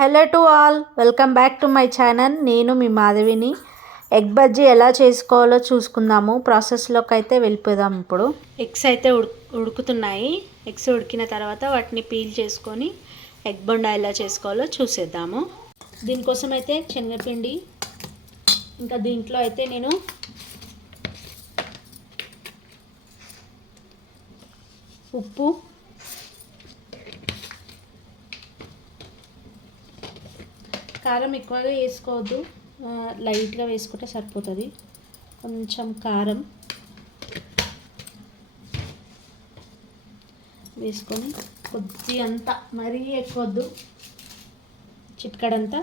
Hello to all, welcome back to my channel. నేను మీ మాధవిని. Egg bajji ఎలా చేసుకోవాలో చూసుకుందాము. ప్రాసెస్లోకి అయితే వెళ్ళిపోదాం. ఇప్పుడు ఎగ్స్ అయితే ఉడుకుతున్నాయి. ఎగ్స్ ఉడికిన తర్వాత వాటిని పీల్ చేసుకొని ఎగ్ బొండా ఎలా చేసుకోవాలో చూసేద్దాము. దీనికోసం అయితే శనగపిండి, ఇంకా దీంట్లో అయితే నేను ఉప్పు, కారం ఎక్కువగా వేసుకోవద్దు, లైట్గా వేసుకుంటే సరిపోతుంది. కొంచెం కారం వేసుకొని కొద్ది అంతా, మరీ ఎక్కువద్దు, చిట్కడంతా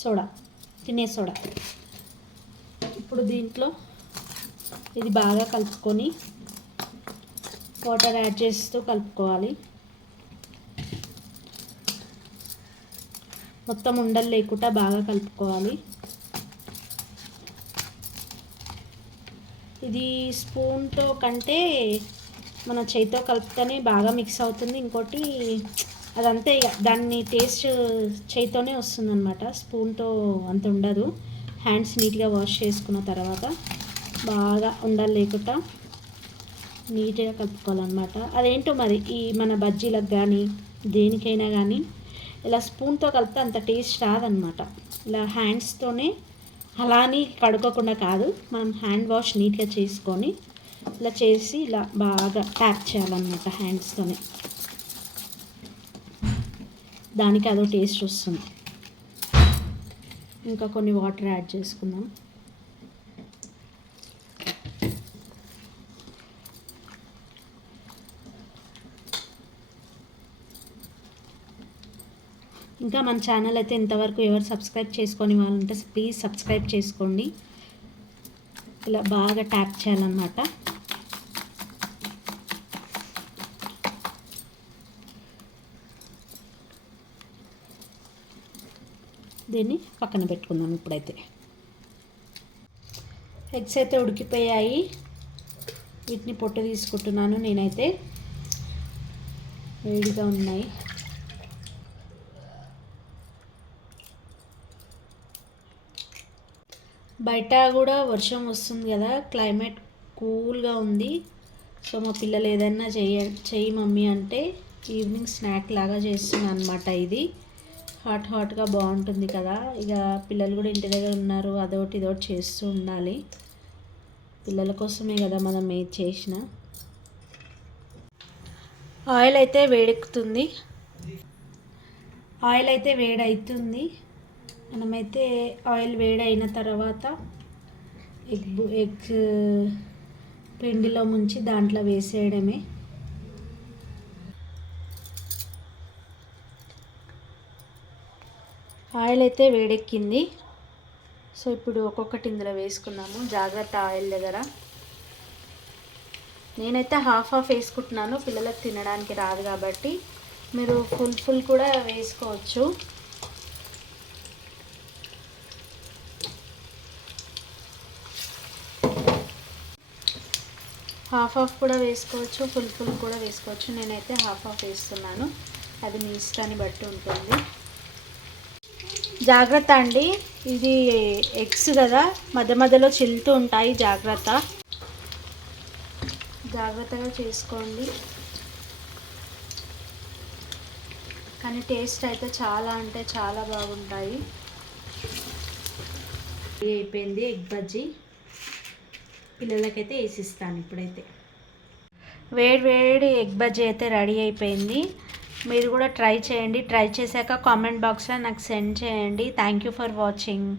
సోడా, తినే సోడా. ఇప్పుడు దీంట్లో ఇది బాగా కలుపుకొని వాటర్ యాడ్ చేస్తూ కలుపుకోవాలి. మొత్తం ఉండలు లేకుండా బాగా కలుపుకోవాలి. ఇది స్పూన్తో కంటే మన చేతితో కలిపితేనే బాగా మిక్స్ అవుతుంది. ఇంకోటి అదంతే, ఇక దాన్ని టేస్ట్ చేతితోనే వస్తుందన్నమాట. స్పూన్తో అంత ఉండదు. హ్యాండ్స్ నీట్గా వాష్ చేసుకున్న తర్వాత బాగా ఉండలు లేకుండా నీట్గా కలుపుకోవాలన్నమాట. అదేంటో మరి ఈ మన బజ్జీలకు కానీ దేనికైనా కానీ ఇలా స్పూన్తో కలిపితే అంత టేస్ట్ రాదనమాట. ఇలా హ్యాండ్స్తోనే, అలా అని కడుక్కోకుండా కాదు, మనం హ్యాండ్ వాష్ నీట్గా చేసుకొని ఇలా చేసి ఇలా బాగా ట్యాప్ చేయాలన్నమాట హ్యాండ్స్తోనే. దానికి అదో టేస్ట్ వస్తుంది. ఇంకా కొన్ని వాటర్ యాడ్ చేసుకుందాం. ఇంకా మన ఛానల్ అయితే ఇంతవరకు ఎవరు సబ్స్క్రైబ్ చేసుకొని వాళ్ళు ఉంటే ప్లీజ్ సబ్స్క్రైబ్ చేసుకోండి. ఇలా బాగా ట్యాప్ చేయాలన్నమాట. దీన్ని పక్కన పెట్టుకుందాం. ఇప్పుడైతే ఎగ్స్ అయితే ఉడికిపోయాయి. వీటిని పొట్టు తీసుకుంటున్నాను నేనైతే. వేడిగా ఉన్నాయి. బయట కూడా వర్షం వస్తుంది కదా, క్లైమేట్ కూల్గా ఉంది. సో మా పిల్లలు ఏదైనా చెయ్యి మమ్మీ అంటే ఈవినింగ్ స్నాక్ లాగా చేస్తున్నాను అనమాట. ఇది హాట్గా బాగుంటుంది కదా. ఇక పిల్లలు కూడా ఇంటి దగ్గర ఉన్నారు, అదొకటి ఇదొకటి చేస్తూ ఉండాలి. పిల్లల కోసమే కదా మనం ఏది చేసిన. ఆయిల్ అయితే వేడెక్కుతుంది. ఆయిల్ అయితే వేడవుతుంది. మనమైతే ఆయిల్ వేడైన తర్వాత ఎగ్ పిండిలో ముంచి దాంట్లో వేసేయడమే. ఆయిల్ అయితే వేడెక్కింది. సో ఇప్పుడు ఒక్కొక్కటి ఇందులో వేసుకుందాము. జాగ్రత్త ఆయిల్ దగ్గర. నేనైతే హాఫ్ వేసుకుంటున్నాను, పిల్లలకు తినడానికి రాదు కాబట్టి. మీరు ఫుల్ కూడా వేసుకోవచ్చు. హాఫ్ కూడా వేసుకోవచ్చు, ఫుల్ కూడా వేసుకోవచ్చు. నేనైతే హాఫ్ వేస్తున్నాను. అది మీ ఇష్టాన్ని బట్టి ఉంటుంది. జాగ్రత్త అండి, ఇది ఎగ్స్ కదా, మధ్య మధ్యలో చిల్లుతూ ఉంటాయి. జాగ్రత్తగా చేసుకోండి. కానీ టేస్ట్ అయితే చాలా అంటే చాలా బాగుంటాయి. అయిపోయింది ఎగ్ బజ్జీ. పిల్లలకైతే వేసిస్తాను ఇప్పుడైతే. వేడి ఎగ్ బజ్జీ అయితే రెడీ అయిపోయింది. మీరు కూడా ట్రై చేయండి. ట్రై చేశాక కామెంట్ బాక్స్లో నాకు సెండ్ చేయండి. Thank you for watching.